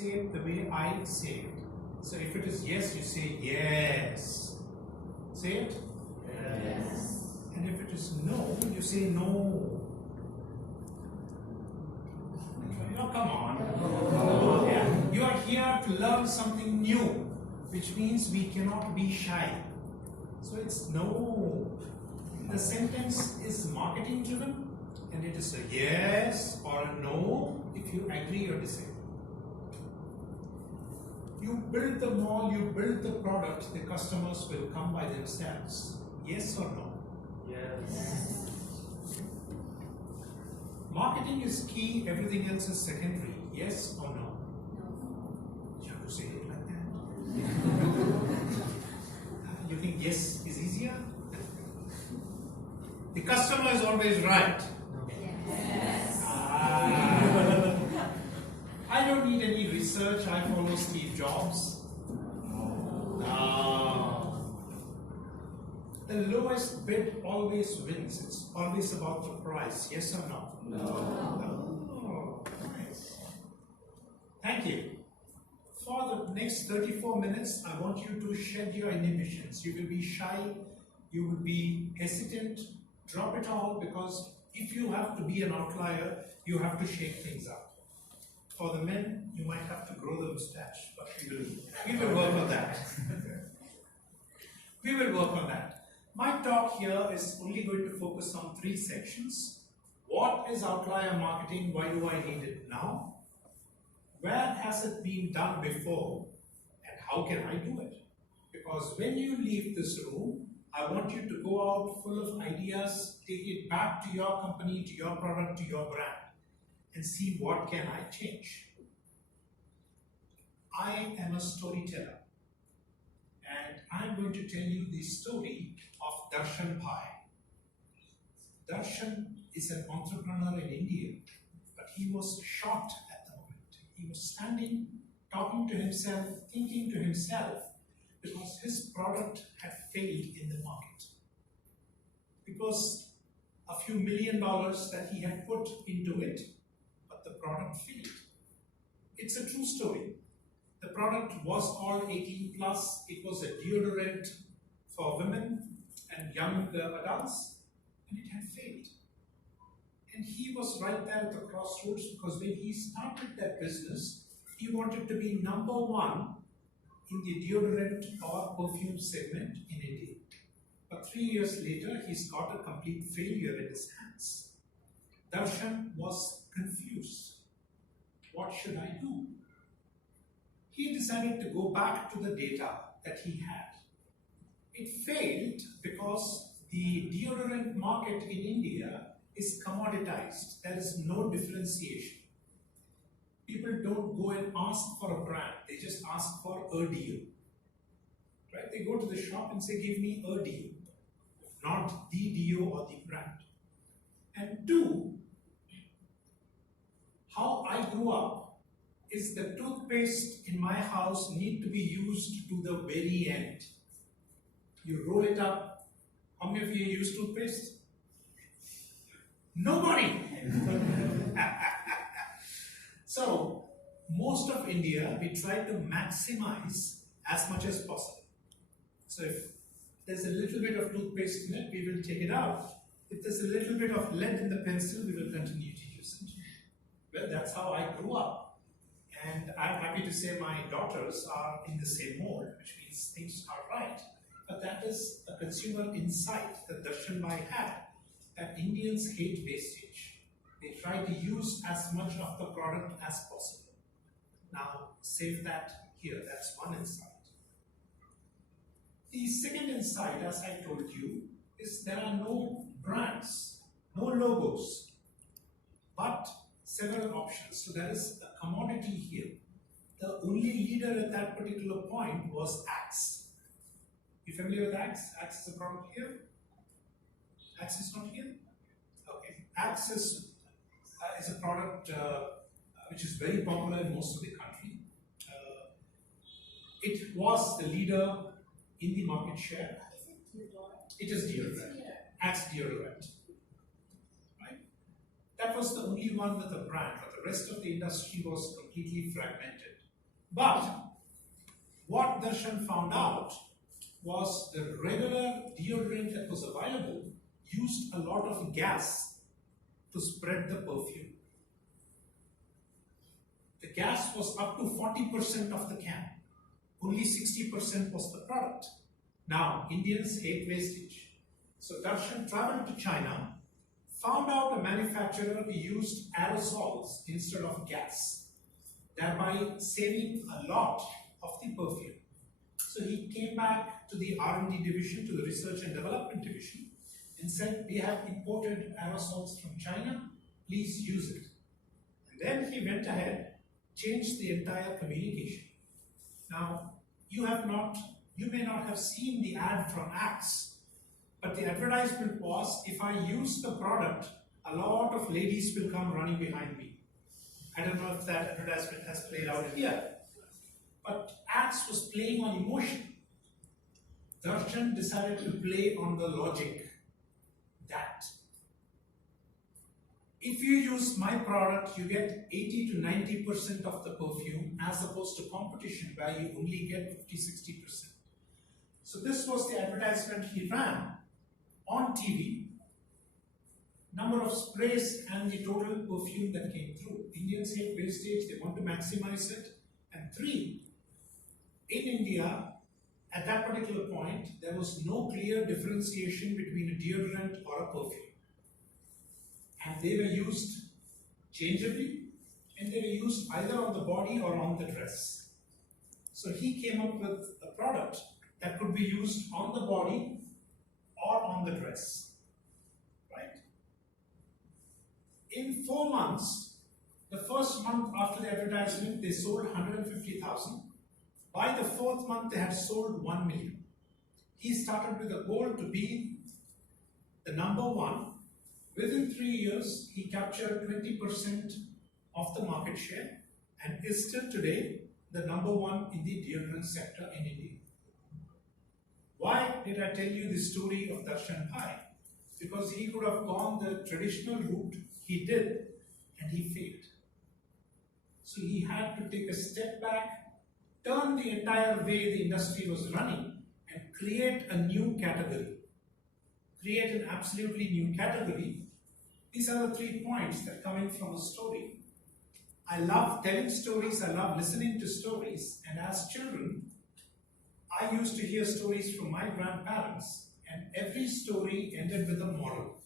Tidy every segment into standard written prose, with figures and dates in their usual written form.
say it the way I say it. So if it is yes, you say yes. Say it? Yes. And if it is no, you say no. Oh, come on. Yeah. You are here to learn something new, which means we cannot be shy. So it's no. The sentence is marketing driven, and it is a yes or a no if you agree or disagree. You build the mall, you build the product, the customers will come by themselves. Yes or no? Yes. Marketing is key, everything else is secondary. Yes or no? You have to say it like that. You think yes is easier? The customer is always right. Yes. I don't need any research, I follow Steve Jobs. No. The lowest bid always wins. It's always about the price. Yes or no? No. Nice. Thank you. For the next 34 minutes, I want you to shed your inhibitions. You will be shy, you will be hesitant. Drop it all, because if you have to be an outlier, you have to shake things up. For the men, you might have to grow the mustache, but we will work on that. We will work on that. My talk here is only going to focus on 3 sections. What is outlier marketing? Why do I need it now? Where has it been done before? And how can I do it? Because when you leave this room, I want you to go out full of ideas, take it back to your company, to your product, to your brand, and see what can I change. I am a storyteller, and I'm going to tell you the story of Darshan Pai. Darshan is an entrepreneur in India, but he was shocked at the moment. He was standing, talking to himself, thinking to himself, because his product had failed in the market. Because a few $1 million that he had put into it, but the product failed. It's a true story. The product was all 18 plus. It was a deodorant for women and young adults, and it had failed. And he was right there at the crossroads, because when he started that business, he wanted to be number 1 in the deodorant or perfume segment in India. But 3 years later, he's got a complete failure in his hands. Darshan was confused. What should I do? He decided to go back to the data that he had. It failed because the deodorant market in India is commoditized. There is no differentiation. People don't go and ask for a brand, they just ask for a deal. Right? They go to the shop and say, give me a deal, not the deal or the brand. And 2, how I grew up is the toothpaste in my house need to be used to the very end. You roll it up. How many of you use toothpaste? Nobody! So, most of India, we try to maximize as much as possible. So if there's a little bit of toothpaste in it, we will take it out. If there's a little bit of lead in the pencil, we will continue to use it. Well, that's how I grew up. And I'm happy to say my daughters are in the same mold, which means things are right. But that is a consumer insight that Darshan Bhai had, that Indians hate wastage. They try to use as much of the product as possible. Now, save that here. That's one insight. The second insight, as I told you, is there are no brands, no logos, but several options. So there is a commodity here. The only leader at that particular point was Axe. You familiar with Axe? Axe is a product here. Axe is not here? Okay. Axe is a product which is very popular in most of the country. It was the leader in the market share. It is deodorant. Axe deodorant. Right? That was the only one with a brand, but the rest of the industry was completely fragmented. But what Darshan found out was the regular deodorant that was available used a lot of gas to spread the perfume. The gas was up to 40% of the can. Only 60% was the product. Now, Indians hate wastage. So Darshan traveled to China, found out a manufacturer who used aerosols instead of gas, thereby saving a lot of the perfume. So he came back to the R&D division, to the research and development division, and said, we have imported aerosols from China, please use it. And then he went ahead, changed the entire communication. Now, you may not have seen the ad from Axe, but the advertisement was, if I use the product, a lot of ladies will come running behind me. I don't know if that advertisement has played out here, but Axe was playing on emotion. Darshan decided to play on the logic that if you use my product, you get 80 to 90% of the perfume, as opposed to competition where you only get 50-60%. So this was the advertisement he ran on TV, number of sprays and the total perfume that came through. Indians hate wastage, they want to maximize it. And 3, in India, at that particular point, there was no clear differentiation between a deodorant or a perfume. And they were used changeably, and they were used either on the body or on the dress. So he came up with a product that could be used on the body or on the dress, right? In 4 months, the first month after the advertisement, they sold 150,000. By the 4th month, they had sold 1 million. He started with a goal to be the number 1. Within 3 years, he captured 20% of the market share and is still today the number 1 in the deodorant sector in India. Why did I tell you the story of Darshan Bhai? Because he could have gone the traditional route, he did, and he failed. So he had to take a step back, turn the entire way the industry was running, and create a new category. Create an absolutely new category. These are the 3 points that come in from a story. I love telling stories, I love listening to stories, and as children, I used to hear stories from my grandparents, and every story ended with a moral.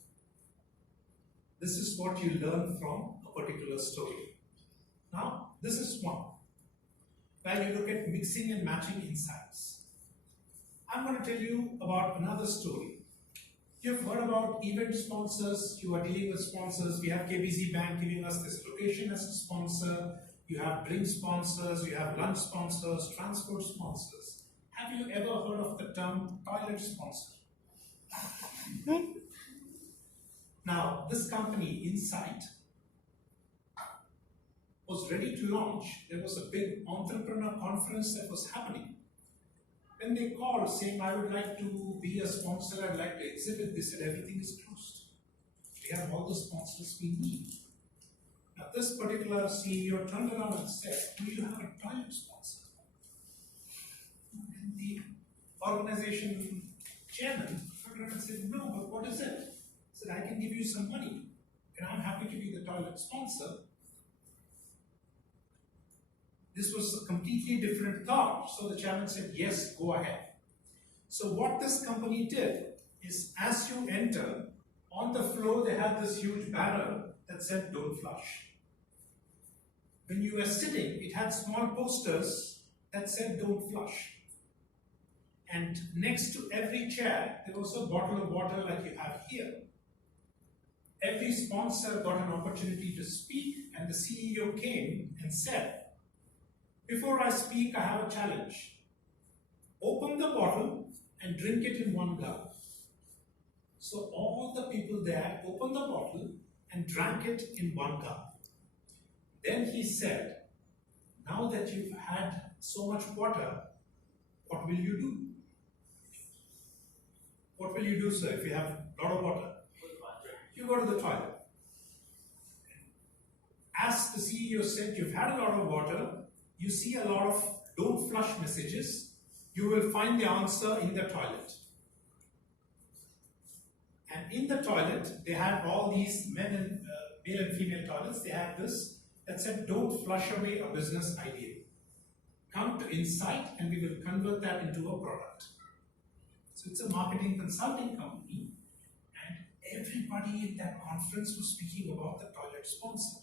This is what you learn from a particular story. Now, this is one, where you look at mixing and matching insights. I'm going to tell you about another story. You've heard about event sponsors, you are dealing with sponsors. We have KBZ Bank giving us this location as a sponsor. You have drink sponsors, you have lunch sponsors, transport sponsors. Have you ever heard of the term toilet sponsor? Now, this company, Insight, was ready to launch. There was a big entrepreneur conference that was happening. When they called saying, I would like to be a sponsor, I'd like to exhibit, they said everything is closed. We have all the sponsors we need. Now this particular CEO turned around and said, do you have a toilet sponsor? And the organization chairman turned around and said, no, but what is it? He said, I can give you some money, and I'm happy to be the toilet sponsor. This was a completely different thought. So the chairman said, yes, go ahead. So what this company did is, as you enter, on the floor they had this huge banner that said, don't flush. When you were sitting, it had small posters that said, don't flush. And next to every chair, there was a bottle of water like you have here. Every sponsor got an opportunity to speak, and the CEO came and said, before I speak, I have a challenge. Open the bottle and drink it in one gulp. So all the people there opened the bottle and drank it in one gulp. Then he said, now that you've had so much water, what will you do? What will you do, sir, if you have a lot of water? You go to the toilet. As the CEO said, you've had a lot of water, you see a lot of don't flush messages, you will find the answer in the toilet. And in the toilet, they had all these male and female toilets, they had this that said, don't flush away a business idea. Come to Insight and we will convert that into a product. So it's a marketing consulting company, and everybody in that conference was speaking about the toilet sponsor.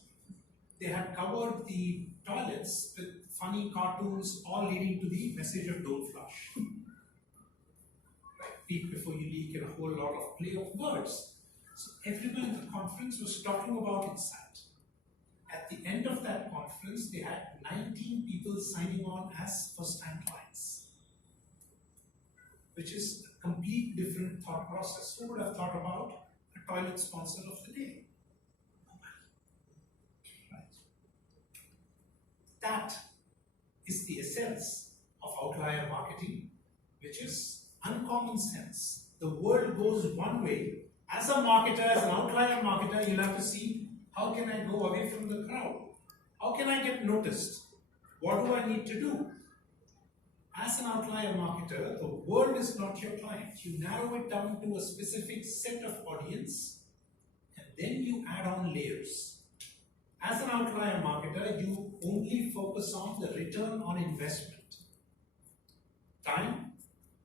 They had covered the toilets with funny cartoons, all leading to the message of don't flush. Right? Peek before you leak, and a whole lot of play of words. So everyone in the conference was talking about Insight. At the end of that conference, they had 19 people signing on as first-time clients, which is a complete different thought process. Who would have thought about a toilet sponsor of the day? Right. That is the essence of outlier marketing, which is uncommon sense. The world goes one way. As a marketer, as an outlier marketer, you'll have to see, how can I go away from the crowd? How can I get noticed? What do I need to do? As an outlier marketer, the world is not your client. You narrow it down to a specific set of audience, and then you add on layers. As an outlier marketer, you only focus on the return on investment. Time,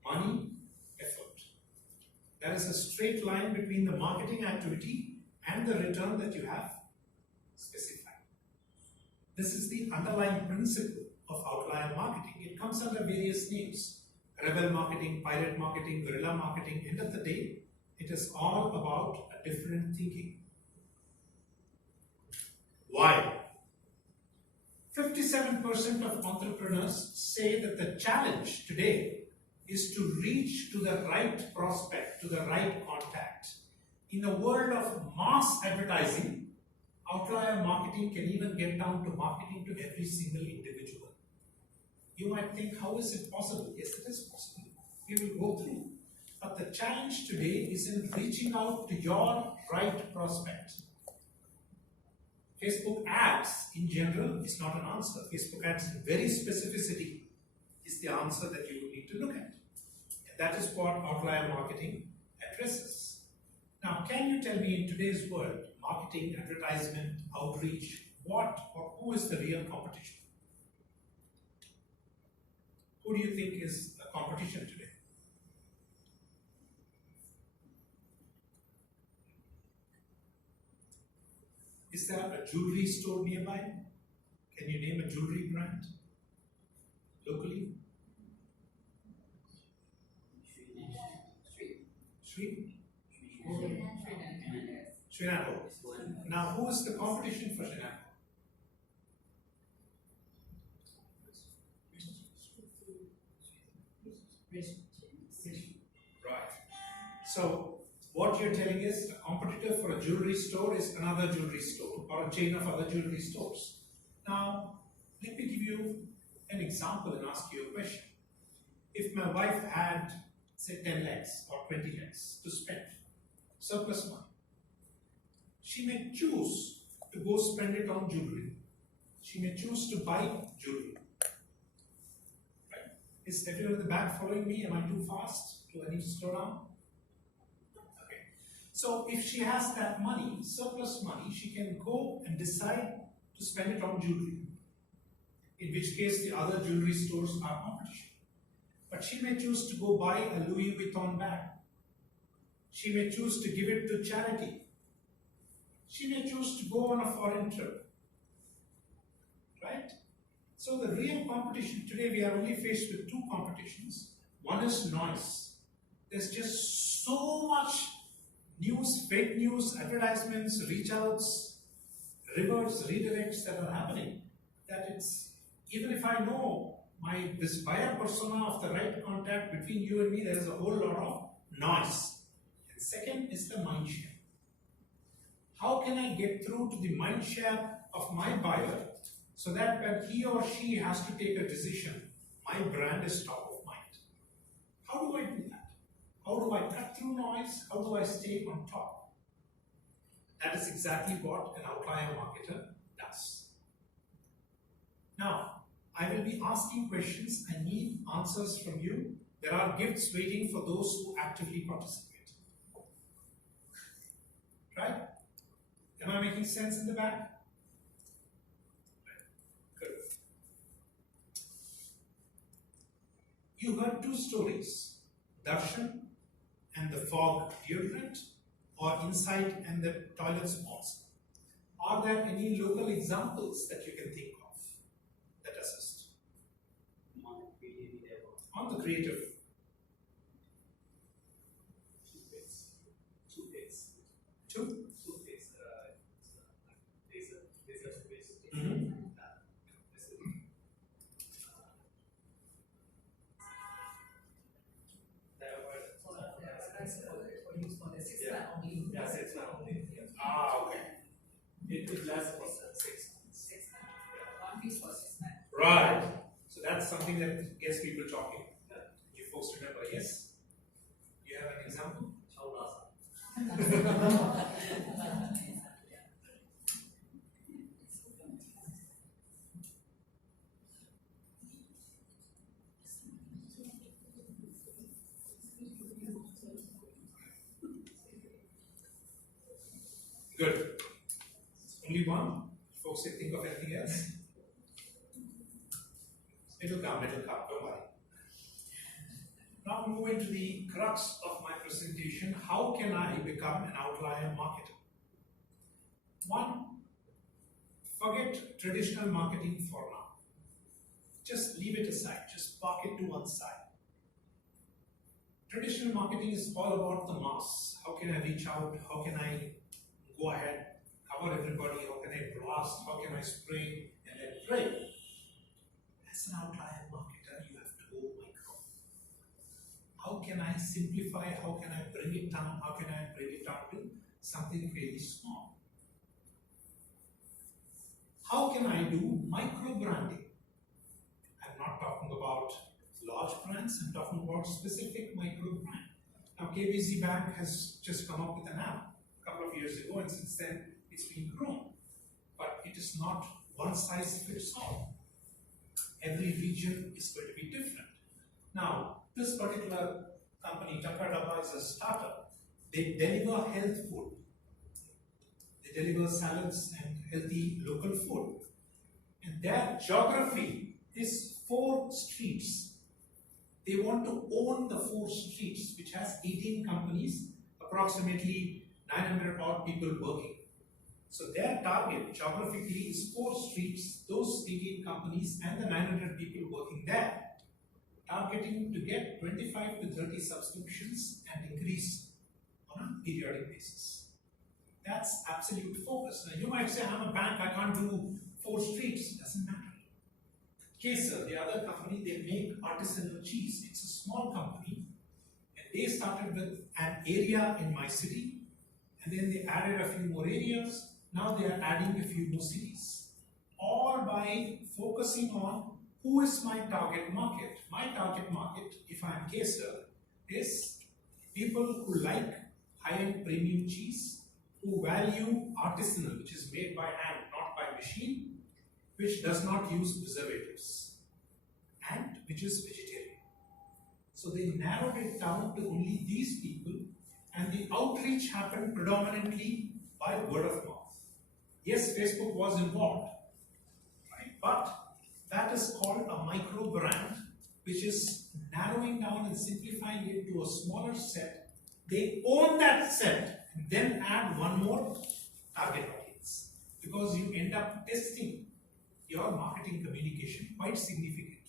money, effort. There is a straight line between the marketing activity and the return that you have specified. This is the underlying principle of outlier marketing. It comes under various names. Rebel marketing, pilot marketing, guerrilla marketing. End of the day, it is all about a different thinking. Why? 57% of entrepreneurs say that the challenge today is to reach to the right prospect, to the right contact. In the world of mass advertising, outlier marketing can even get down to marketing to every single individual. You might think, how is it possible? Yes, it is possible. We will go through. But the challenge today is in reaching out to your right prospect. Facebook ads in general is not an answer. Facebook ads in very specificity is the answer that you need to look at. And that is what outlier marketing addresses. Now, can you tell me in today's world, marketing, advertisement, outreach, what or who is the real competition? Who do you think is the competition today? Is there a jewelry store nearby? Can you name a jewelry brand locally? Sri? Srinago. Now, who is the competition for Srinago? Right. So, what you're telling is a competitor for a jewelry store is another jewelry store or a chain of other jewelry stores. Now, let me give you an example and ask you a question. If my wife had, say, 10 lakhs or 20 lakhs to spend, surplus money, she may choose to go spend it on jewelry. She may choose to buy jewelry. Right? Is everyone in the back following me? Am I too fast? Do I need to slow down? Okay. So if she has that money, surplus money, she can go and decide to spend it on jewelry. In which case the other jewelry stores are competition. But she may choose to go buy a Louis Vuitton bag. She may choose to give it to charity. She may choose to go on a foreign trip. Right? So the real competition today, we are only faced with two competitions. One is noise. There's just so much news, fake news, advertisements, reach outs, reverse, redirects that are happening, that it's, even if I know this buyer persona of the right contact between you and me, there is a whole lot of noise. And second is the mind share. How can I get through to the mind share of my buyer so that when he or she has to take a decision, my brand is top of mind? How do I do that? How do I cut through noise? How do I stay on top? That is exactly what an outlier marketer does. Now, I will be asking questions. I need answers from you. There are gifts waiting for those who actively participate. Right? Am I making sense in the back? Good. You heard two stories, Darshan and the fog deodorant, or Insight and the toilet sponsor. Are there any local examples that you can think of that assist? On the creative. Two? Mm-hmm. Ah, okay. It lasts for 6 months. 1 piece for 6 months. Right. So that's something that gets people talking. You folks remember, yes? You have an example? Good. Only one? Folks, you think of anything else? It'll come, don't worry. Now we move into the crux of my presentation. How can I become an outlier marketer? One, forget traditional marketing for now. Just leave it aside, just park it to one side. Traditional marketing is all about the mass. How can I reach out? How can I go ahead, cover everybody? How can I blast? How can I spray and then pray? As an outlier marketer, you have to go micro. How can I simplify? How can I bring it down? How can I bring it down to something really small? How can I do micro branding? I'm not talking about large brands, I'm talking about specific micro brand. Now KBC Bank has just come up with an app a couple of years ago, and since then it's been grown. But it is not one size fits all. Every region is going to be different. Now, this particular company, Takadaba, is a startup. They deliver health food. They deliver salads and healthy local food. And their geography is 4 streets. They want to own the 4 streets, which has 18 companies, approximately 900 odd people working. So their target geographically is 4 streets, those 18 companies and the 900 people working there, targeting to get 25 to 30 subscriptions and increase on a periodic basis. That's absolute focus. Now you might say, I'm a bank, I can't do 4 streets. Doesn't matter. Kesar, the other company, they make artisanal cheese. It's a small company, and they started with an area in my city, and then they added a few more areas. Now they are adding a few more cities, all by focusing on who is my target market. My target market, if I am Kesar, is people who like high-end premium cheese, who value artisanal, which is made by hand, not by machine, which does not use preservatives, and which is vegetarian. So they narrowed it down to only these people, and the outreach happened predominantly by word of mouth. Yes, Facebook was involved, right? But that is called a micro brand, which is narrowing down and simplifying it to a smaller set. They own that set and then add one more target audience, because you end up testing your marketing communication quite significantly.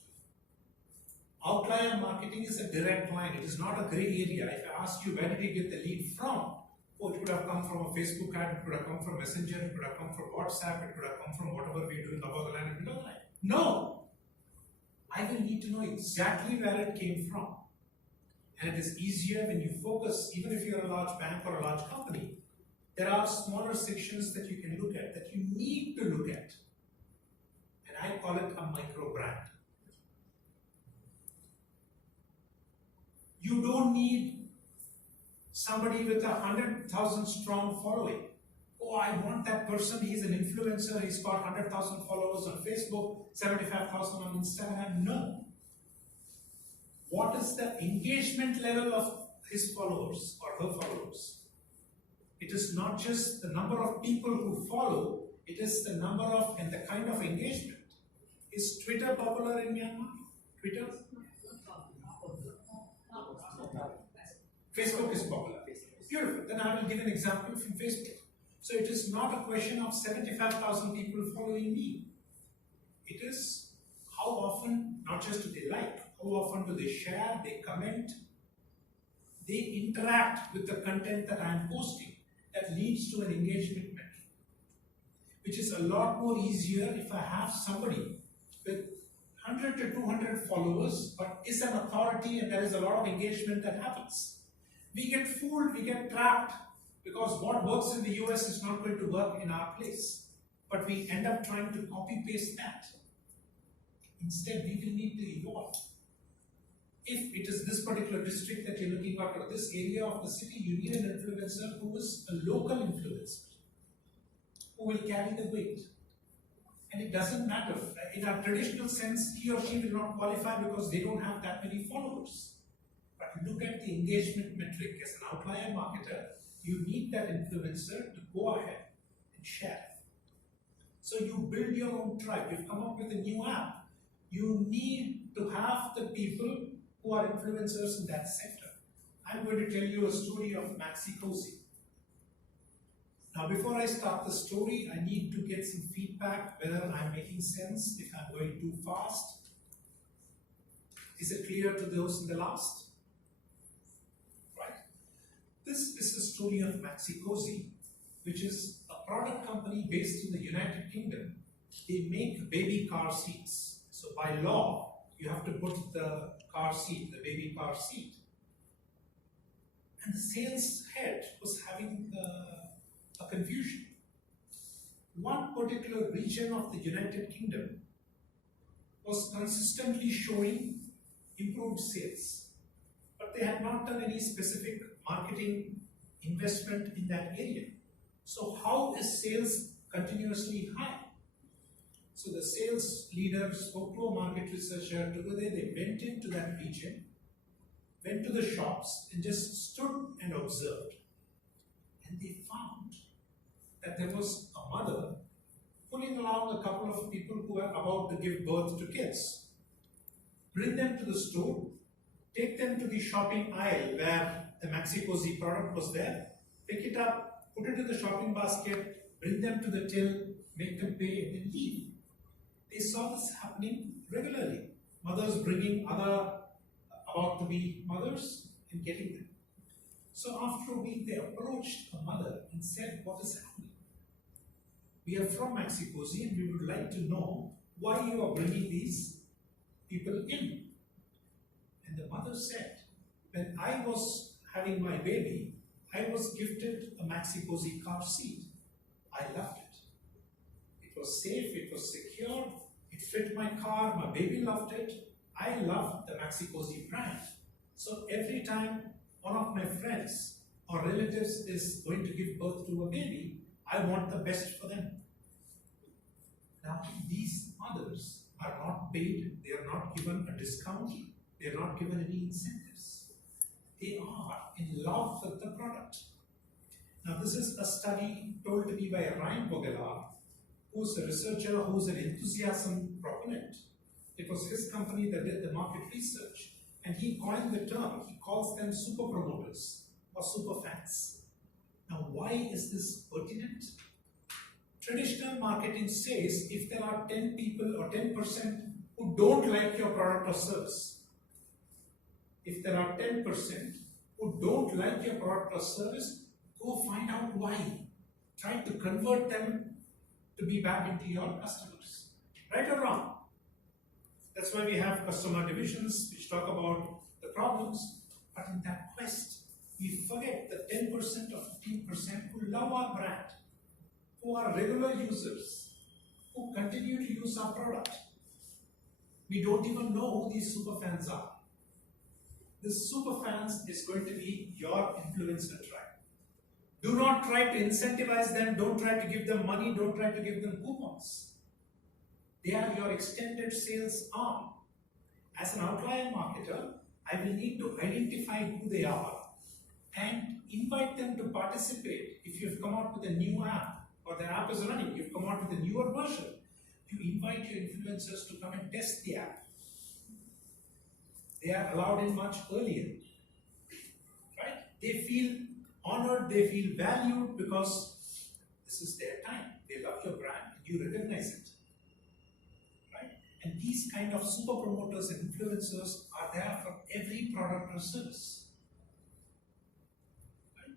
Outlier marketing is a direct line. It is not a gray area. If I asked you, where did you get the lead from? Oh, it could have come from a Facebook ad, it could have come from Messenger, it could have come from WhatsApp, it could have come from whatever we're doing above the line and below the line. No! I will need to know exactly where it came from. And it is easier when you focus, even if you're a large bank or a large company, there are smaller sections that you can look at, that you need to look at. And I call it a micro brand. You don't need somebody with 100,000 strong following. oh, I want that person, he's an influencer, he's got 100,000 followers on Facebook, 75,000 on Instagram. No. What is the engagement level of his followers or her followers? It is not just the number of people who follow, it is the number of and the kind of engagement. Is Twitter popular in Myanmar? Twitter? Facebook is popular. Beautiful. Then I will give an example from Facebook. So it is not a question of 75,000 people following me. It is how often, not just do they like, how often do they share, they comment, they interact with the content that I am posting. That leads to an engagement metric, which is a lot more easier if I have somebody with 100 to 200 followers, but is an authority and there is a lot of engagement that happens. We get fooled, we get trapped, because what works in the US is not going to work in our place. But we end up trying to copy-paste that. Instead, we will need to evolve. If it is this particular district that you're looking at, or this area of the city, you need an influencer who is a local influencer, who will carry the weight. And it doesn't matter. In our traditional sense, he or she will not qualify because they don't have that many followers. But look at the engagement metric. As an outlier marketer, you need that influencer to go ahead and share. So you build your own tribe. You've come up with a new app. You need to have the people who are influencers in that sector. I'm going to tell you a story of Maxi Cozy. Now, before I start the story, I need to get some feedback whether I'm making sense, if I'm going too fast. Is it clear to those in the last? Right. This is the story of Maxi Cozy, which is a product company based in the United Kingdom. They make baby car seats. So by law, you have to put the car seat, the baby car seat. And the sales head was having a confusion. One particular region of the United Kingdom was consistently showing improved sales, but they had not done any specific marketing investment in that area. So how is sales continuously high? So the sales leader spoke to a market researcher. Together they went into that region, went to the shops and just stood and observed. And they found that there was a mother pulling along a couple of people who were about to give birth to kids. Bring them to the store, take them to the shopping aisle where the Maxi Cozy product was there, pick it up, put it in the shopping basket, bring them to the till, make them pay, and then leave. They saw this happening regularly. Mothers bringing other about-to-be mothers and getting them. So after a week, they approached a mother and said, what is happening? We are from Maxi Cozy and we would like to know why you are bringing these people in. And the mother said, when I was having my baby, I was gifted a Maxi Cozy car seat. I loved it. It was safe, it was secure, it fit my car, my baby loved it. I loved the Maxi Cozy brand. So every time one of my friends or relatives is going to give birth to a baby, I want the best for them. Now, these mothers are not paid, they are not given a discount, they are not given any incentives. They are in love with the product. Now, this is a study told to me by Ryan Bogelar, who's a researcher, who's an enthusiasm proponent. It was his company that did the market research, and he coined the term. He calls them super promoters or super fans. Now, why is this pertinent? Traditional marketing says if there are 10 people or 10% who don't like your product or service, if there are 10% who don't like your product or service, go find out why. Try to convert them to be back into your customers. Right or wrong? That's why we have customer divisions which talk about the problems. But in that quest, we forget the 10% or 15% who love our brand, who are regular users, who continue to use our product. We don't even know who these super fans are. This super fans is going to be your influencer tribe. Do not try to incentivize them, don't try to give them money, don't try to give them coupons. They are your extended sales arm. As an outlier marketer, I will need to identify who they are and invite them to participate. If you've come out with a new app or the app is running, you've come out with a newer version, you invite your influencers to come and test the app. They are allowed in much earlier. Right? They feel honored, they feel valued because this is their time. They love your brand and you recognize it. Right? And these kind of super promoters and influencers are there for every product or service. Right?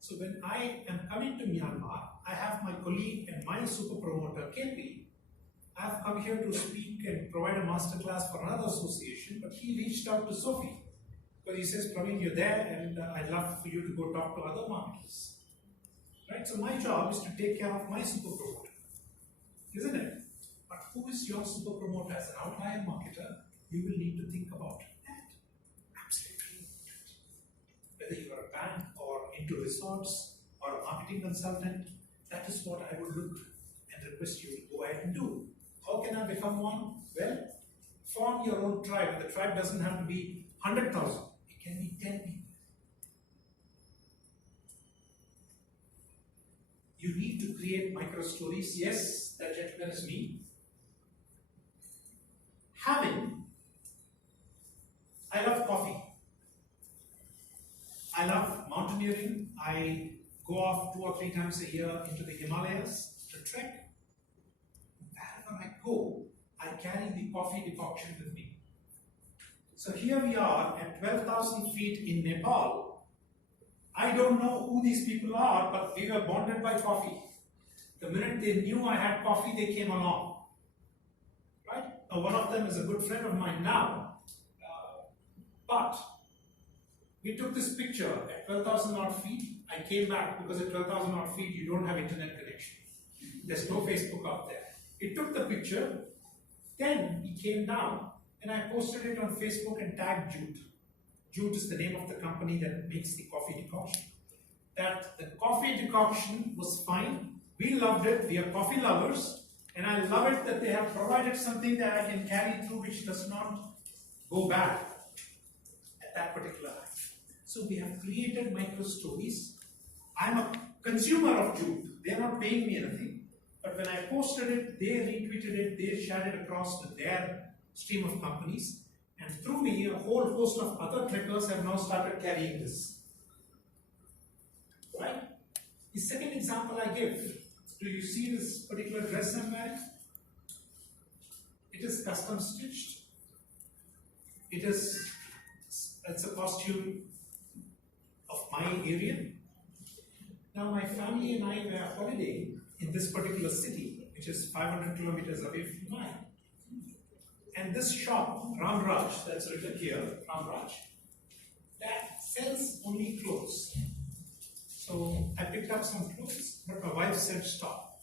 So when I am coming to Myanmar, I have my colleague and my super promoter, KP. I have come here to speak and provide a masterclass for another association, but he reached out to Sophie. Because he says, Pravin, you're there and I'd love for you to go talk to other marketers. Right? So my job is to take care of my super promoter. Isn't it? But who is your super promoter? As an outlier marketer, you will need to think about that. Absolutely. Whether you are a bank or into resorts or a marketing consultant, that is what I would look and request you to go ahead and do. How can I become one? Well, form your own tribe. The tribe doesn't have to be 100,000. It can be 10 people. You need to create micro stories. Yes, that gentleman is me. I love coffee. I love mountaineering. I go off 2 or 3 times a year into the Himalayas to trek. Wherever I go, I carry the coffee decoction with me. So here we are at 12,000 feet in Nepal. I don't know who these people are, but we were bonded by coffee. The minute they knew I had coffee, they came along. Right? Now, one of them is a good friend of mine now. But we took this picture at 12,000 odd feet. I came back because at 12,000 odd feet, you don't have internet connection. There's no Facebook up there. He took the picture, then he came down, and I posted it on Facebook and tagged Jute. Jute is the name of the company that makes the coffee decoction. That the coffee decoction was fine. We loved it. We are coffee lovers. And I love it that they have provided something that I can carry through which does not go bad at that particular time. So we have created micro stories. I'm a consumer of Jute. They are not paying me anything. But when I posted it, they retweeted it, they shared it across to their stream of companies. And through me, a whole host of other trekkers have now started carrying this. Right? The second example I give, do you see this particular dress I'm wearing? It is custom stitched. It's a costume of my area. Now my family and I were holidaying in this particular city, which is 500 kilometers away from mine. And this shop, Ramraj, that's written here, Ramraj, that sells only clothes. So I picked up some clothes, but my wife said stop.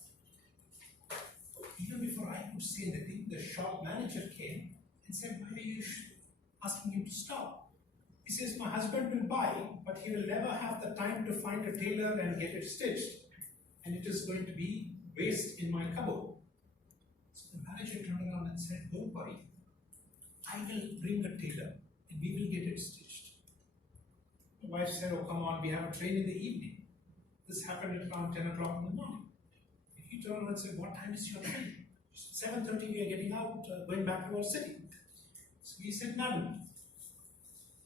Even before I could say anything, the shop manager came and said, why are you asking him to stop? He says, my husband will buy, but he will never have the time to find a tailor and get it stitched. And it is going to be waste in my cupboard. So the manager turned around and said, don't worry, I will bring a tailor and we will get it stitched. My wife said, oh come on, we have a train in the evening. This happened at around 10 o'clock in the morning. And he turned around and said, what time is your train? 7:30 we are getting out, going back to our city. So he said, madam,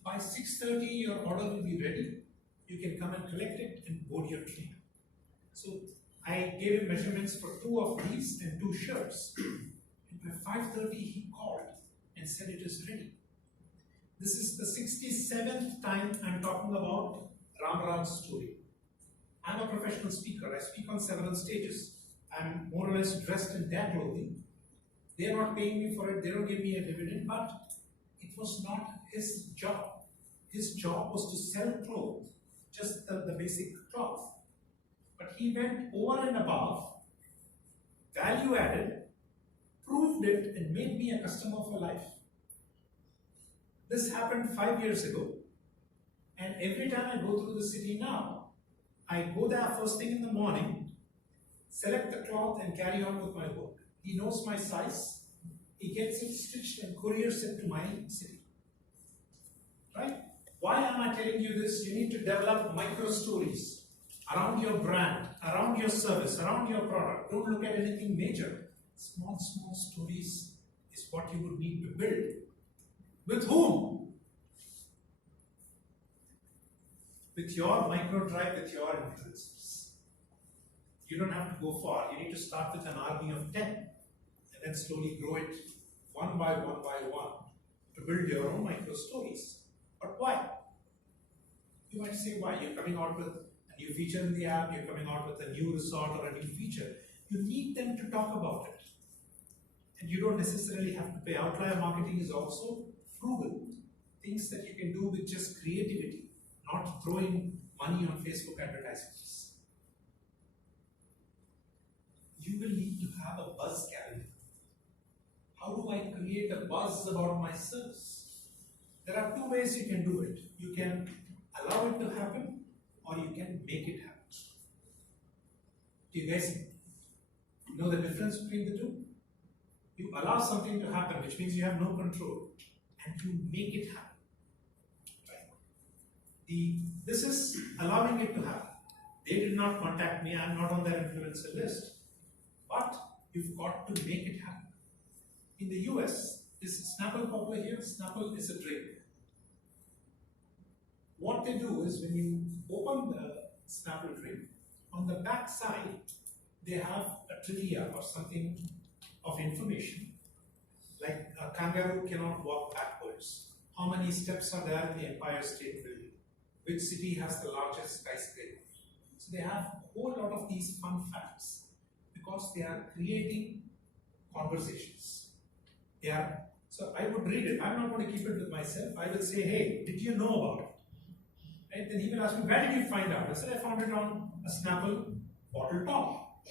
by 6:30 your order will be ready. You can come and collect it and board your train. So I gave him measurements for 2 of these and 2 shirts. And by 5:30 he called and said it is ready. This is the 67th time I'm talking about Ramraj's story. I'm a professional speaker. I speak on several stages. I'm more or less dressed in their clothing. They're not paying me for it. They don't give me a dividend, but it was not his job. His job was to sell clothes, just the basic cloth. But he went over and above, value added, proved it, and made me a customer for life. This happened 5 years ago. And every time I go through the city now, I go there first thing in the morning, select the cloth and carry on with my work. He knows my size, he gets it stitched and couriers it to my city. Right? Why am I telling you this? You need to develop micro stories around your brand, around your service, around your product. Don't look at anything major. Small stories is what you would need to build. With whom? With your micro tribe, with your influencers. You don't have to go far. You need to start with an army of 10 and then slowly grow it one by one to build your own micro stories. But why? You might say why. You're coming out with a new feature in the app, you're coming out with a new resort or a new feature. You need them to talk about it. And you don't necessarily have to pay. Outlier marketing is also frugal. Things that you can do with just creativity, not throwing money on Facebook advertisements. You will need to have a buzz calendar. How do I create a buzz about my service? There are two ways you can do it. You can allow it to happen, or you can make it happen. Do you guys know the difference between the two? You allow something to happen, which means you have no control, and you make it happen. Right? This is allowing it to happen. They did not contact me, I'm not on their influencer list. But you've got to make it happen. In the US, is Snapple popular here? Snapple is a drink. What they do is when you open the Snapple drink, on the back side, they have a trivia or something of information. Like a kangaroo cannot walk backwards. How many steps are there in the Empire State Building? Which city has the largest skyscraper? So they have a whole lot of these fun facts because they are creating conversations. So I would read it. I'm not going to keep it with myself. I will say, hey, did you know about it? Right? Then he will ask me, where did you find out? I said, I found it on a Snapple bottle top.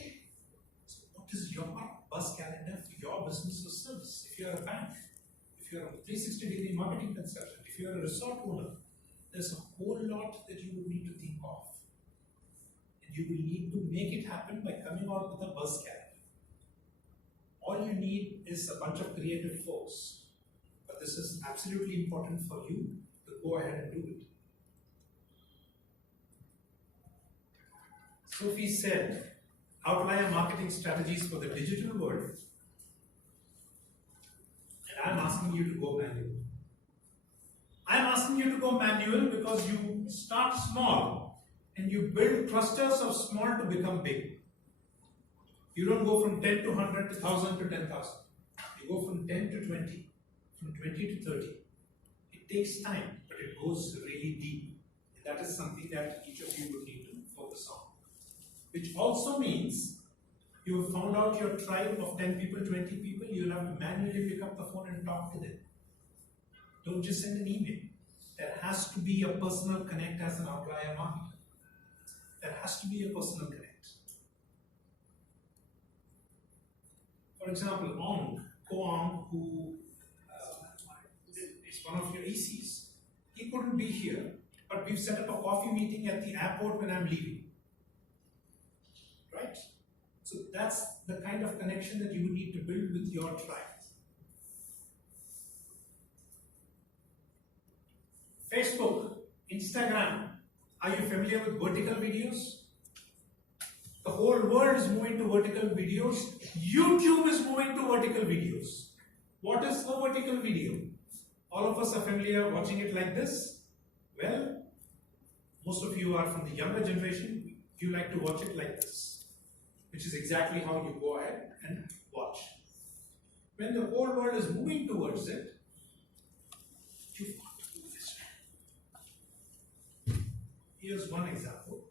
So what is your buzz calendar for your business or service? If you're a bank, if you're a 360-degree marketing consultant, if you're a resort owner, there's a whole lot that you would need to think of. And you will need to make it happen by coming out with a buzz calendar. All you need is a bunch of creative folks. But this is absolutely important for you to go ahead and do it. Sophie said, outlier marketing strategies for the digital world. And I'm asking you to go manual. I'm asking you to go manual because you start small and you build clusters of small to become big. You don't go from 10 to 100 to 1,000 to 10,000. You go from 10 to 20, from 20 to 30. It takes time, but it goes really deep. And that is something that each of you would need to focus on. Which also means you have found out your tribe of 10 people, 20 people, you'll have to manually pick up the phone and talk to them. Don't just send an email. There has to be a personal connect as an outlier marketer. There has to be a personal connect. For example, Ko-Ong, who is one of your ECs, he couldn't be here, but we've set up a coffee meeting at the airport when I'm leaving. Right? So that's the kind of connection that you would need to build with your tribe. Facebook, Instagram, are you familiar with vertical videos? The whole world is moving to vertical videos. YouTube is moving to vertical videos. What is a vertical video? All of us are familiar watching it like this. Well, most of you are from the younger generation. You like to watch it like this, which is exactly how you go ahead and watch. When the whole world is moving towards it, you've got to do this. Here's one example.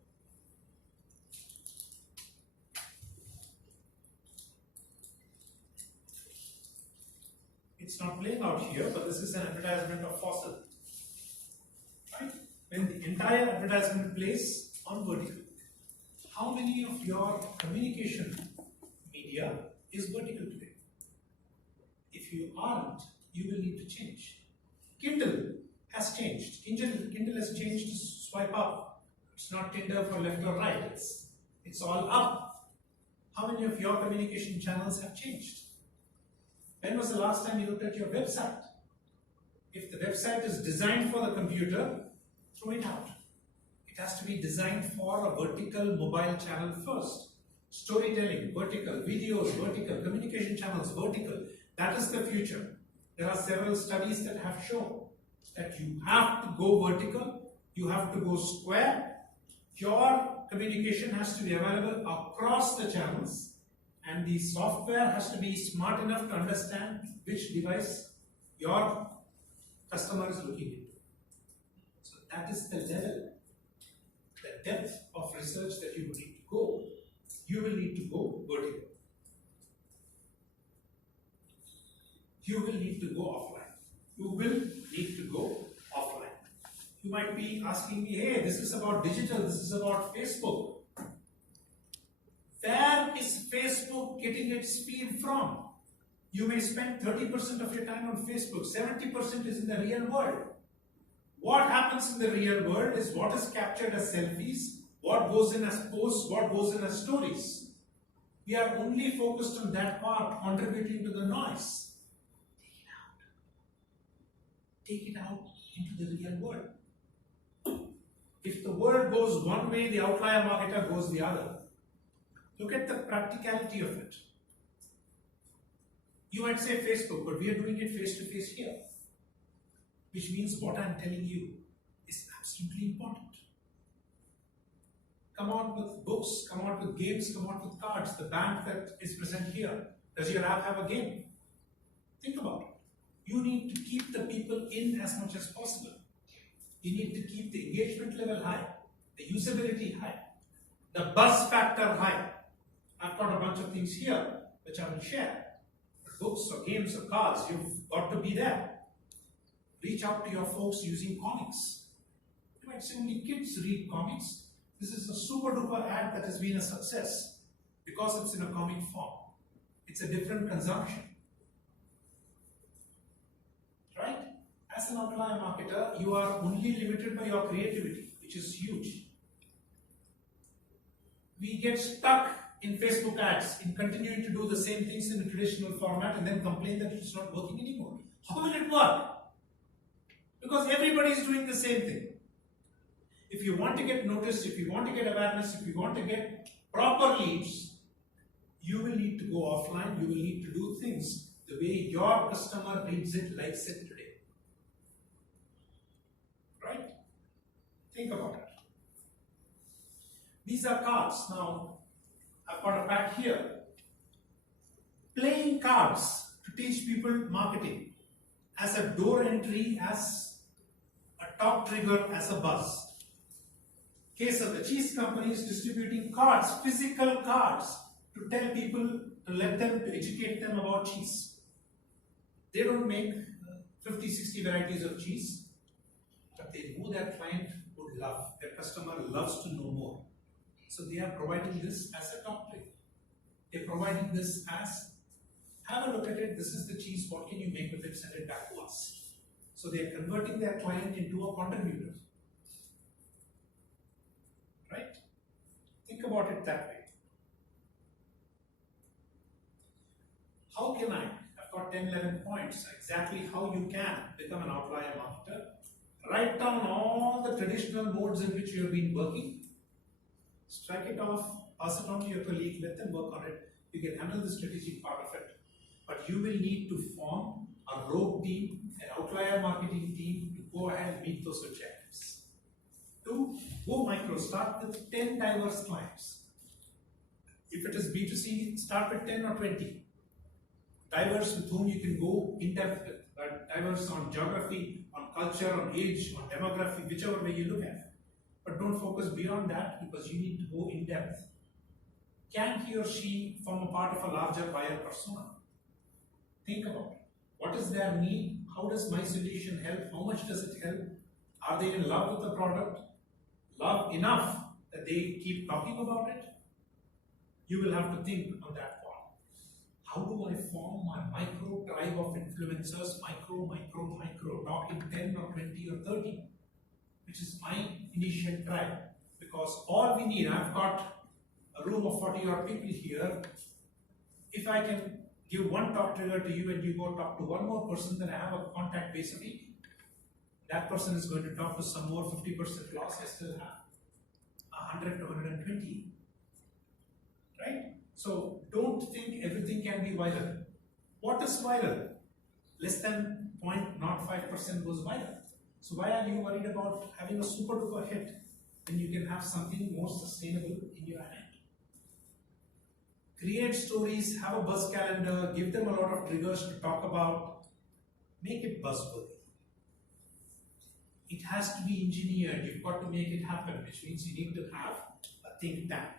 It's not playing out here, but this is an advertisement of Fossil. Right? When the entire advertisement plays on vertical, how many of your communication media is vertical today? If you aren't, you will need to change. Kindle has changed. Kindle has changed to swipe up, It's not Tinder for left or right. It's all up. How many of your communication channels have changed? When was the last time you looked at your website? If the website is designed for the computer, throw it out. It has to be designed for a vertical mobile channel first. Storytelling, vertical, videos, vertical, communication channels, vertical. That is the future. There are several studies that have shown that you have to go vertical, you have to go square. Your communication has to be available across the channels, and the software has to be smart enough to understand which device your customer is looking into. So that is the level, the depth of research that you will need to go. You will need to go vertical. You will need to go offline. You will need to go offline. You might be asking me, hey, this is about digital, this is about Facebook. Where is Facebook getting its feed from? You may spend 30% of your time on Facebook, 70% is in the real world. What happens in the real world is what is captured as selfies, what goes in as posts, what goes in as stories. We are only focused on that part, contributing to the noise. Take it out into the real world. If the world goes one way, the outlier marketer goes the other. Look at the practicality of it. You might say Facebook, but we are doing it face to face here. Which means what I am telling you is absolutely important. Come out with books, come out with games, come out with cards. The bank that is present here, does your app have a game? Think about it. You need to keep the people in as much as possible. You need to keep the engagement level high, the usability high, the buzz factor high. I've got a bunch of things here which I will share. Books or games or cards, you've got to be there. Reach out to your folks using comics. You might say only kids read comics. This is a super duper ad that has been a success because it's in a comic form. It's a different consumption. Right? As an outlier marketer, you are only limited by your creativity, which is huge. We get stuck in Facebook ads in continuing to do the same things in a traditional format and then complain that it's not working anymore. How will it work? Because everybody is doing the same thing. If you want to get noticed, if you want to get awareness, if you want to get proper leads, you will need to go offline, you will need to do things the way your customer reads it, likes it today. Right? Think about it. These are cards. Now, I've got a pack here. Playing cards to teach people marketing as a door entry, as a top trigger, as a buzz. Case of the cheese company is distributing cards, physical cards, to tell people, to let them, to educate them about cheese. They don't make 50, 60 varieties of cheese, but they know their client would love, their customer loves to know more. So they are providing this as a top trigger. They're providing this as, have a look at it, this is the cheese, what can you make with it, send it back to us. So they're converting their client into a contributor. Right? Think about it that way. How can I? I've got 10, 11 points, exactly how you can become an outlier marketer. Write down all the traditional modes in which you have been working. Strike it off, pass it on to your colleague, let them work on it. You can handle the strategic part of it. But you will need to form a rogue team, an outlier marketing team to go ahead and meet those objectives. 2, go micro, start with 10 diverse clients. If it is B2C, start with 10 or 20. Diverse with whom you can go in depth with, but diverse on geography, on culture, on age, on demography, whichever way you look at it. But don't focus beyond that because you need to go in depth. Can he or she form a part of a larger buyer persona? Think about it. What is their need? How does my solution help? How much does it help? Are they in love with the product? Love enough that they keep talking about it? You will have to think on that point. How do I form my micro tribe of influencers? Micro, talking 10 or 20 or 30, which is my initial tribe. Because all we need, I've got a room of 40 odd people here. If I can give one talk trigger to you and you go talk to one more person, then I have a contact base of 80. That person is going to talk to some more 50% loss. I still have 100 to 120. Right? So don't think everything can be viral. What is viral? Less than 0.05% goes viral. So why are you worried about having a super duper hit when you can have something more sustainable in your hand? Create stories, have a buzz calendar, give them a lot of triggers to talk about, make it buzzworthy. It has to be engineered, you've got to make it happen, which means you need to have a think tank.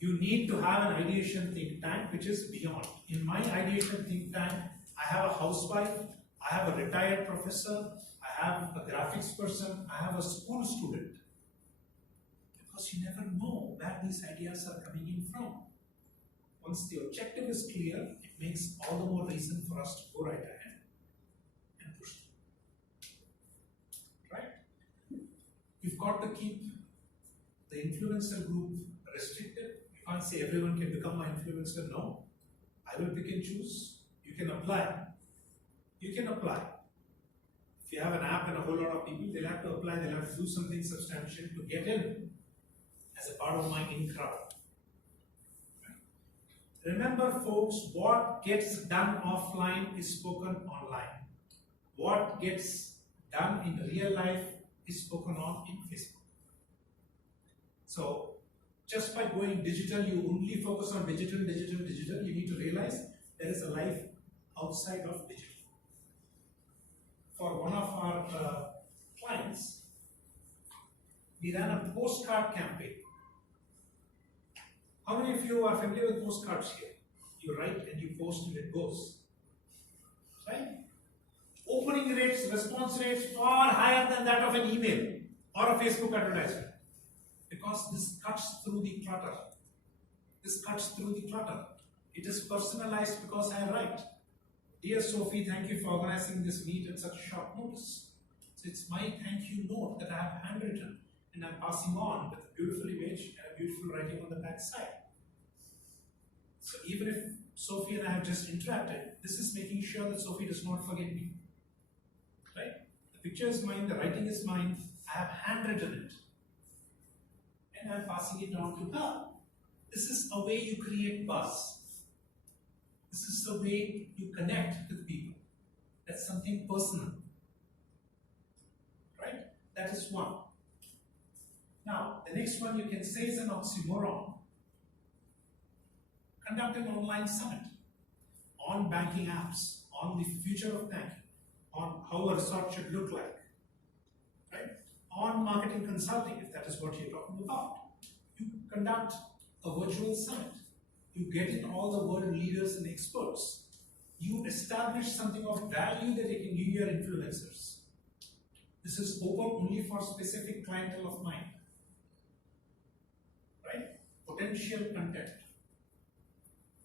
You need to have an ideation think tank which is beyond. In my ideation think tank, I have a housewife, I have a retired professor, I have a graphics person, I have a school student. Because you never know where these ideas are coming in from. Once the objective is clear, it makes all the more reason for us to go right ahead and push through. Right? You've got to keep the influencer group restricted. You can't say everyone can become my influencer. No. I will pick and choose. You can apply. You can apply. If you have an app and a whole lot of people, they'll have to apply, they'll have to do something substantial to get in as a part of my in crowd. Remember, folks, what gets done offline is spoken online. What gets done in real life is spoken on in Facebook. So, just by going digital, you only focus on digital, digital, digital. You need to realize there is a life outside of digital. For one of our clients, we ran a postcard campaign. How many of you are familiar with postcards here? You write and you post and it goes. Right? Opening rates, response rates far higher than that of an email or a Facebook advertisement. Because this cuts through the clutter. This cuts through the clutter. It is personalized because I write. Dear Sophie, thank you for organizing this meet at such short notice. So it's my thank you note that I have handwritten and I'm passing on with a beautiful image and a beautiful writing on the back side. So even if Sophie and I have just interacted, this is making sure that Sophie does not forget me. Right? The picture is mine, the writing is mine, I have handwritten it. And I'm passing it on to her. This is a way you create buzz. This is the way you connect with people. That's something personal. Right? That is one. Now, the next one you can say is an oxymoron. Conduct an online summit on banking apps, on the future of banking, on how a resort should look like, right? On marketing consulting, if that is what you're talking about. You conduct a virtual summit. You get in all the world leaders and experts. You establish something of value that you can give your influencers. This is open only for specific clientele of mine. Right? Potential content.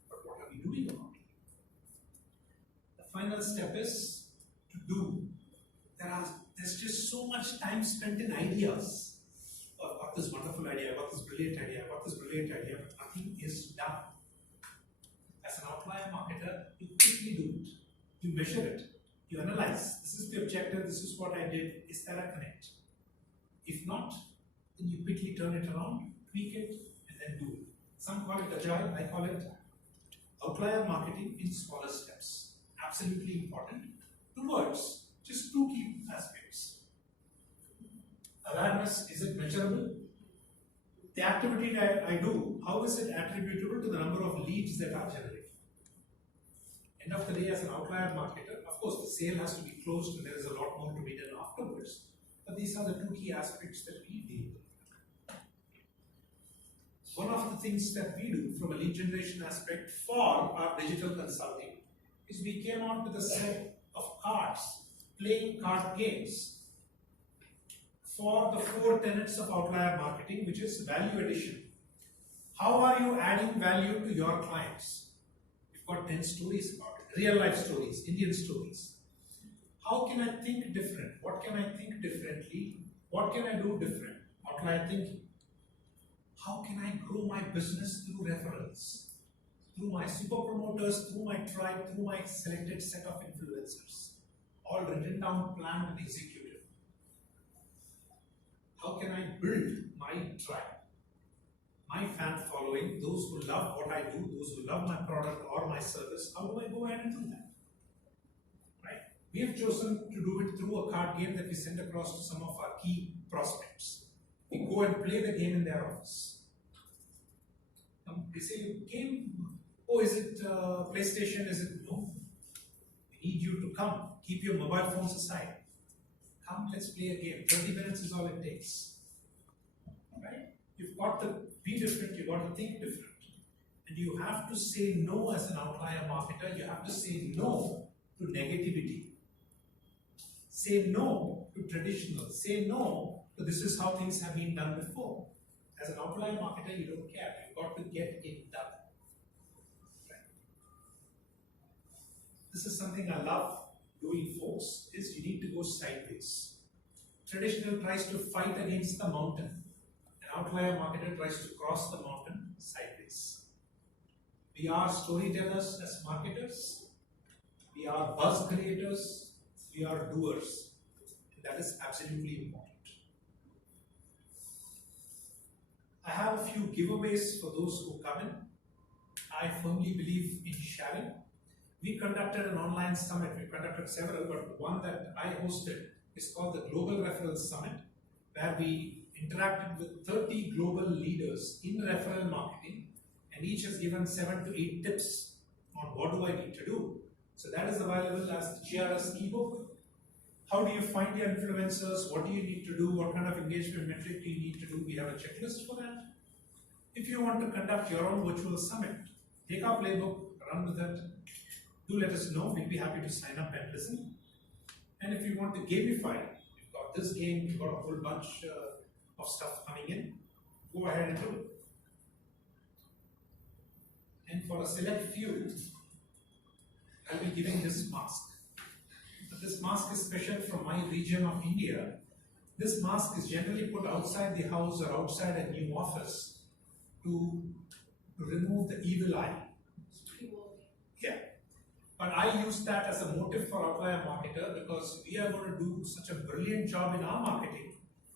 But what are we doing about it? The final step is to do. There's just so much time spent in ideas. Oh, got this wonderful idea, got this brilliant idea, got this brilliant idea, but nothing is done. As an outlier marketer, you quickly do it. You measure it. You analyze. This is the objective, this is what I did. Is there a connect? If not, then you quickly turn it around, tweak it, and then do it. Some call it agile, I call it outlier marketing in smaller steps. Absolutely important. 2 words, just 2 key aspects. Awareness, is it measurable? The activity that I do, how is it attributable to the number of leads that are generated? End of the day, as an outlier marketer, of course, the sale has to be closed and there is a lot more to be done afterwards. But these are the 2 key aspects that we deal with. One of the things that we do from a lead generation aspect for our digital consulting is we came out with a set of cards, playing card games for the 4 tenets of outlier marketing, which is value addition. How are you adding value to your clients? We've got 10 stories about it, real life stories, Indian stories. How can I think different? What can I think differently? What can I do different? Outlier thinking. how can I grow my business through referrals, through my super promoters, through my tribe, through my selected set of influencers, all written down, planned, and executed. How can I build my tribe, my fan following, those who love what I do, those who love my product or my service? How do I go ahead and do that? Right? We have chosen to do it through a card game that we send across to some of our key prospects. We go and play the game in their office. They say, game, oh, is it PlayStation? Is it? No. We need you to come. Keep your mobile phones aside. Come, let's play a game. 30 minutes is all it takes. Right? You've got to be different, you've got to think different. And you have to say no as an outlier marketer. You have to say no to negativity. Say no to traditional. Say no to this is how things have been done before. As an outlier marketer, you don't care. You've got to get it done. Right? This is something I love doing, folks, is you need to go sideways. Traditional tries to fight against the mountain. An outlier marketer tries to cross the mountain sideways. We are storytellers as marketers. We are buzz creators. We are doers. And that is absolutely important. I have a few giveaways for those who come in. I firmly believe in sharing. We conducted an online summit. We conducted several, but one that I hosted is called the Global Referral Summit, where we interacted with 30 global leaders in referral marketing, and each has given 7 to 8 tips on what do I need to do. So that is available as the GRS ebook. How do you find your influencers? What do you need to do? What kind of engagement metric do you need to do? We have a checklist for that. If you want to conduct your own virtual summit, take our playbook, run with it. Do let us know. We'll be happy to sign up and listen. And if you want to gamify, you've got this game, you've got a whole bunch of stuff coming in, go ahead and do it. And for a select few, I'll be giving this mask. This mask is special from my region of India. This mask is generally put outside the house or outside a new office to remove the evil eye. Yeah. But I use that as a motive for Outlier Marketer because we are going to do such a brilliant job in our marketing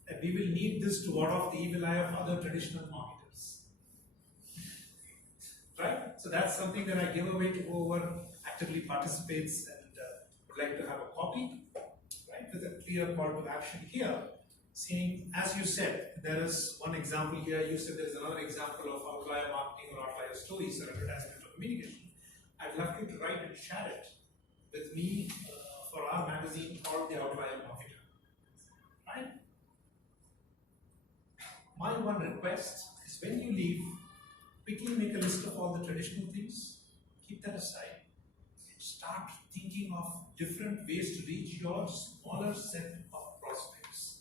that we will need this to ward off the evil eye of other traditional marketers. Right? So that's something that I give away to whoever actively participates and would like to have a copy, right, with a clear call to action here, saying, as you said, there is one example here, you said there is another example of outlier marketing or outlier stories or advertisement or communication. I'd love you to write and share it with me for our magazine called The Outlier Marketer. Right? My one request is when you leave, quickly make a list of all the traditional things, keep that aside, and start thinking of different ways to reach your smaller set of prospects,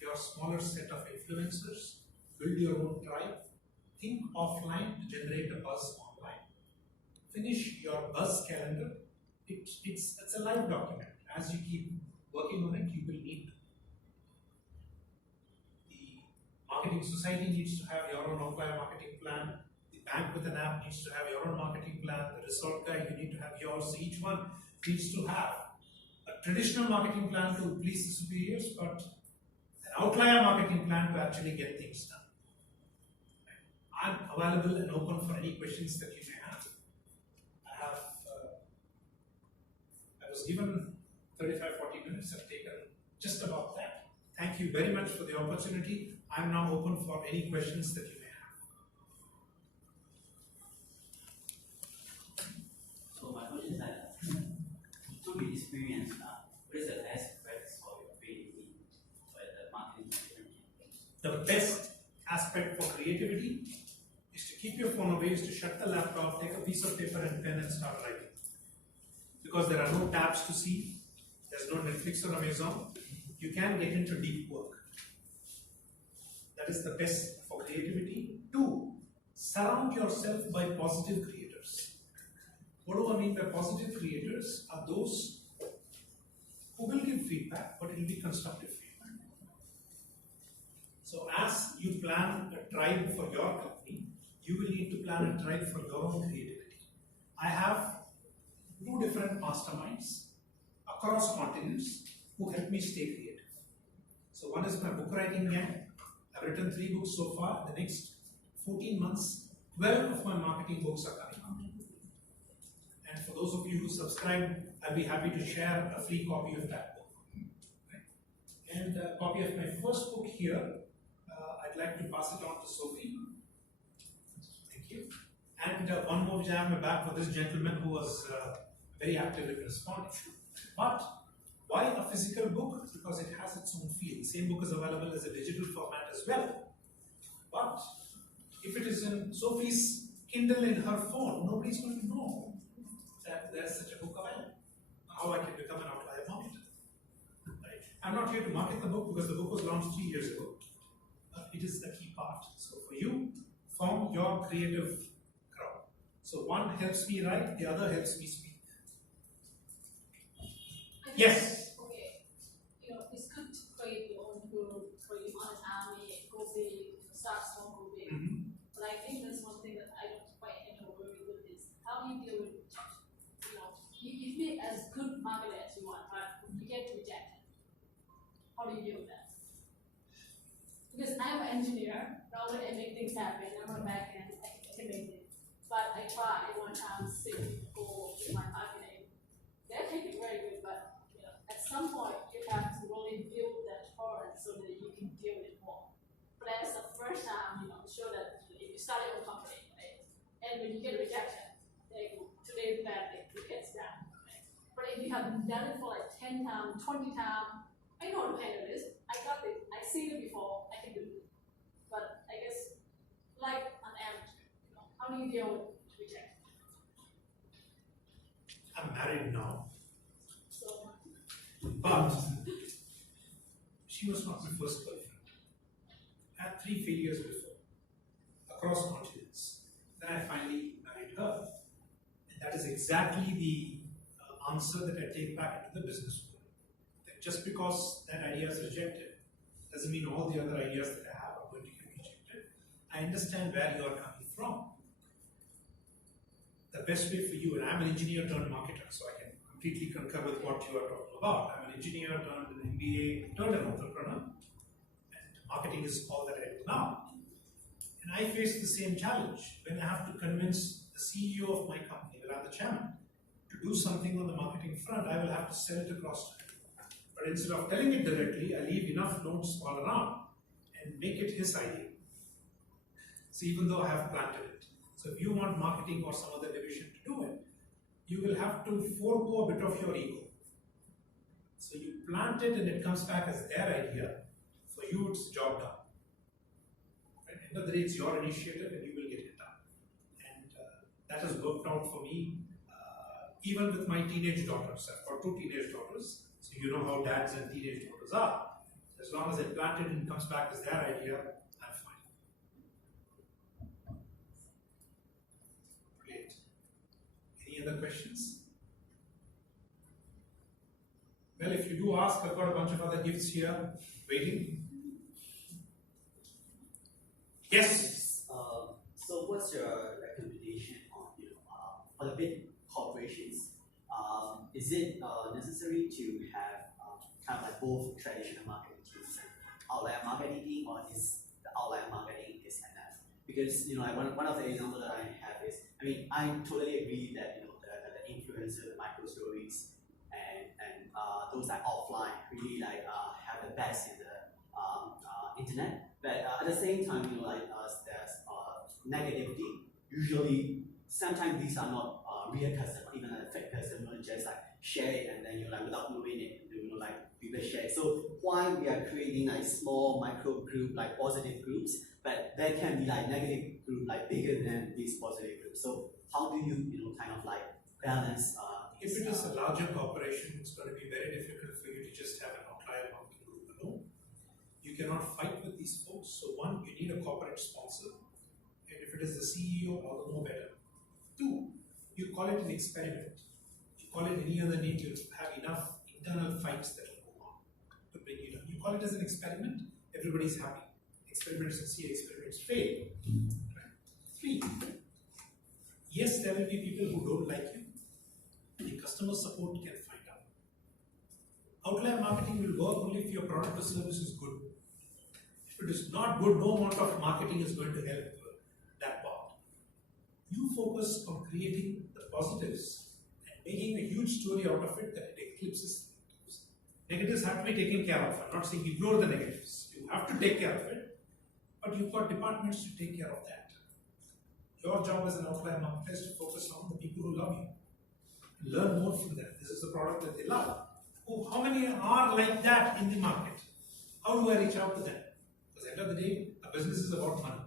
your smaller set of influencers, build your own tribe, think offline to generate a buzz online. Finish your buzz calendar. It's a live document. As you keep working on it, you will need to. The marketing society needs to have your own outlier marketing plan. The bank with an app needs to have your own marketing plan. The resort guy, you need to have yours. So each one needs to have a traditional marketing plan to please the superiors, but an outlier marketing plan to actually get things done. I'm available and open for any questions that you may have. I was given 35-40 minutes. I've taken just about that. Thank you very much for the opportunity. I'm now open for any questions that you may have. So my question is that, through your experience, what is the best practice for your creativity or the marketing campaigns? The best aspect for creativity is to keep your phone away, is to shut the laptop, take a piece of paper and pen and start writing. Because there are no tabs to see, there's no Netflix or Amazon, you can get into deep work. That is the best for creativity. 2, surround yourself by positive creators. What do I mean by positive creators? Are those who will give feedback, but it will be constructive feedback. So as you plan a tribe for your company, you will need to plan a tribe for your own creativity. I have 2 different masterminds across continents who help me stay creative. So one is my book writing gang. I've written 3 books so far. The next 14 months, 12 of my marketing books are coming out. And for those of you who subscribe, I'll be happy to share a free copy of that book. Right? And a copy of my first book here, I'd like to pass it on to Sophie. Thank you. And one more jam back for this gentleman who was very active in responding. But why a physical book? Because it has its own feel. The same book is available as a digital format as well. But if it is in Sophie's Kindle in her phone, nobody's going to know that there's such a book available. How I can become an outlier marketer. Right? I'm not here to market the book because the book was launched 3 years ago. But it is the key part. So for you, form your creative crowd. So one helps me write, the other helps me speak. Yes. Okay. It's good to create your own group, create your own army, go big, start small, go big. But I think there's one thing that I don't quite handle very good is how do you deal with rejection? You be as good marketer as you want, but you get rejected. How do you deal with that? Because I'm an engineer, normally I make things happen. I'm a back end, I can make it. But I try one time, go with my marketing. They take it very good, but at some point, you have to really build that tolerance so that you can deal with it more. But that's the first time, show that if you start your own company, right? And when you get rejection, they go, today's bad day, you get down. Right? But if you have done it for like 10 times, 20 times, I know how to handle this. I got this. I seen it before. I can do it. But I guess, like an average, how do you deal with rejection? I'm married now. But she was not my first girlfriend. I had 3 failures before, across continents. Then I finally married her. And that is exactly the answer that I take back into the business world. That just because that idea is rejected, doesn't mean all the other ideas that I have are going to get rejected. I understand where you are coming from. The best way for you, and I'm an engineer turned marketer, so I can completely concur with what you are talking about. I'm an engineer turned an MBA turned an entrepreneur, and marketing is all that I do now. And I face the same challenge when I have to convince the CEO of my company, when I'm the chairman, to do something on the marketing front. I will have to sell it across to him. But instead of telling it directly, I leave enough notes all around and make it his idea. So even though I have planted it. So if you want marketing or some other division to do it, you will have to forego a bit of your ego. So you plant it and it comes back as their idea. For you, it's job done. At the end of the day, it's your initiative and you will get it done. And that has worked out for me, even with my teenage daughters. I've got 2 teenage daughters, so you know how dads and teenage daughters are. As long as I plant it and it comes back as their idea, I'm fine. Great. Any other questions? Well, if you do ask, I've got a bunch of other gifts here waiting. Yes. So, what's your recommendation on for the big corporations? Is it necessary to have kind of like both traditional marketing teams and outlier marketing team, or is the outlier marketing is enough? Because like one of the examples that I have is, I totally agree that the influencer, the micro stories, and those like offline really have the best in the internet. But at the same time, there's negativity. Usually, sometimes these are not real customer, even a fake customer, just share it and then without knowing it, people share. So why we are creating small micro group, positive groups, but there can be negative group bigger than these positive groups. So how do you kind of balance? If it is a larger corporation, it's going to be very difficult for you to just have an outlier marketing group alone. You cannot fight with these folks. So one, you need a corporate sponsor. And if it is the CEO, all the more better. 2, you call it an experiment. You call it any other name, you have enough internal fights that will go on to bring you down. You call it as an experiment, everybody's happy. experiments and see experiments fail. Right? 3. Yes, there will be people who don't like you. The customer support can find out. Outlier marketing will work only if your product or service is good. If it is not good, no amount of marketing is going to help that part. You focus on creating the positives and making a huge story out of it that it eclipses the negatives. Negatives have to be taken care of. I'm not saying ignore the negatives. You have to take care of it, but you've got departments to take care of that. Your job as an outlier marketer is to focus on the people who love you. Learn more from them. This is the product that they love. Oh, how many are like that in the market? How do I reach out to them? Because at the end of the day, a business is about money.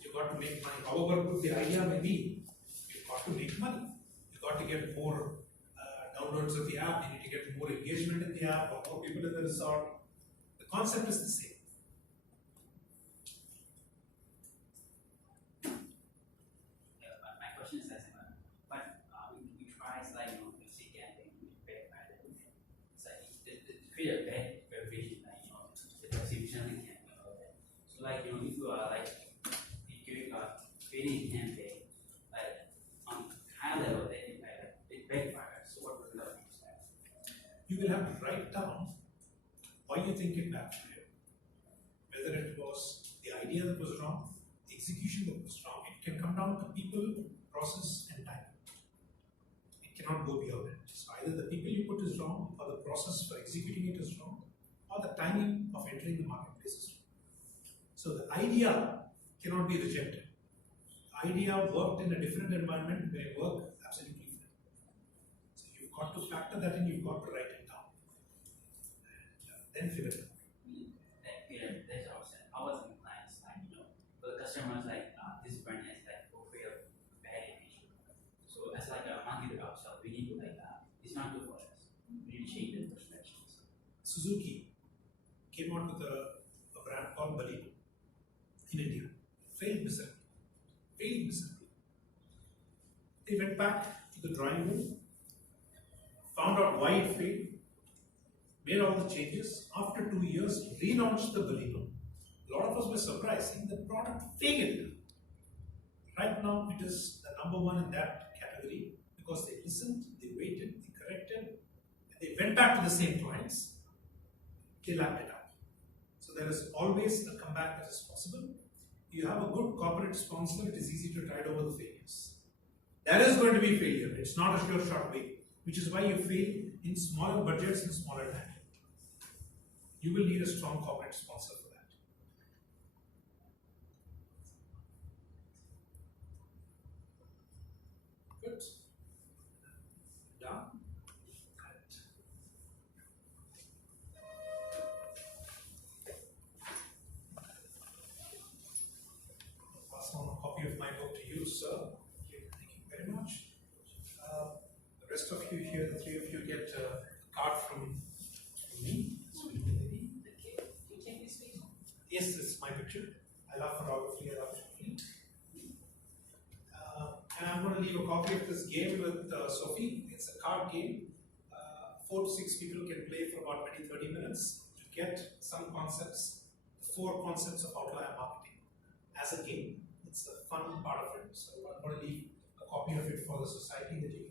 You've got to make money. However good the idea may be, you've got to make money. You've got to get more downloads of the app. You need to get more engagement in the app, or more people in the resort. The concept is the same. My question is that, but we try, it's like, you see campaign, we pay by the it's like, it create a bad reputation, like, the perception campaign, all that. So, like, if you are, like, giving a training campaign, like, on high level, then it backfires. So, what would you like to say? You will have to write down why you think it backfired. Whether it was the idea that was wrong, the execution that was wrong. It can come down to people, process, and time. It cannot go beyond it. So either the people you put is wrong, or the process for executing it is wrong, or the timing of entering the marketplace is wrong. So the idea cannot be rejected. The idea worked in a different environment may work absolutely fine. So you've got to factor that in, you've got to write it down. And then figure it out. That's what I was saying. I was in clients, like, for the customers, like, this brand has, like, portrayal bad image. So, as like a marketer ourselves, we need to, like, it's not good for us. We need to change the perspectives. Suzuki came out with a brand called Baleno in India. Failed miserably. Failed miserably. They went back to the drawing board, found out why it failed, made all the changes. After 2 years, relaunched the Baleno. A lot of us were surprised seeing the product failed. Right now, it is the number one in that category because they listened, they waited, they corrected, and they went back to the same clients. They lapped it up. So there is always a comeback that is possible. You have a good corporate sponsor, it is easy to tide over the failures. There is going to be failure. It's not a sure shot way, which is why you fail in smaller budgets and smaller time. You will need a strong corporate sponsor for that. Good. Done. Pass on a copy of my book to you, sir. Thank you very much. The rest of you here, the 3 of you, get a card from me. Yes, this is my picture. I love photography, I love shooting. And I'm going to leave a copy of this game with Sophie. It's a card game. 4 to 6 people can play for about 20-30 minutes to get some concepts, 4 concepts of outlier marketing as a game. It's a fun part of it. So I'm going to leave a copy of it for the society that you